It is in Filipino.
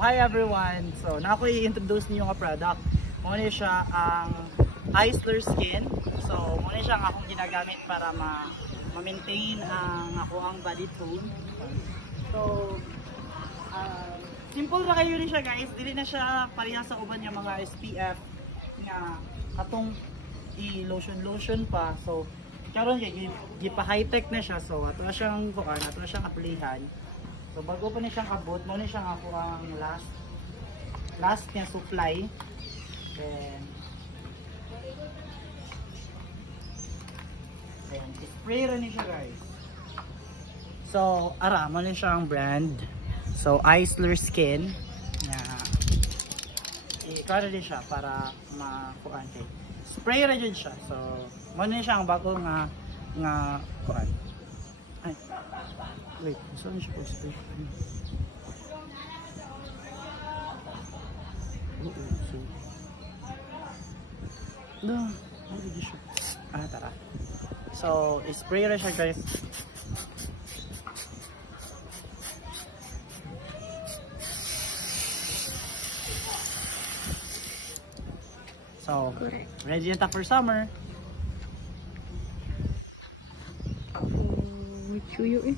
hi everyone. So, na ako i-introduce niyo nga product. Muna siya ang Isler Skin. So, muna siya ang akong ginagamit para ma-maintain ang ako ang body tone. So, simple ra kayo rin siya guys. Dili na siya pareha sa uban yung mga SPF nga katong i-lotion pa. So, karon gipa high-tech na siya. So, ato na siyang bukan, ato na siyang aplihan. So, bago pa na siyang abot, muna siyang ako ang last niya supply. Then spray rin siya guys. So, ara, muna siyang brand. So, Isler Skin. I-kara din siya para makuan kay. Spray rin din siya. So, muna siyang bago nga kuan. Ay. Wait, saan siya po spray? So. No, ano di siya? Tara. So, spray rin siya guys. So, ready na ta for summer. May chuyo eh.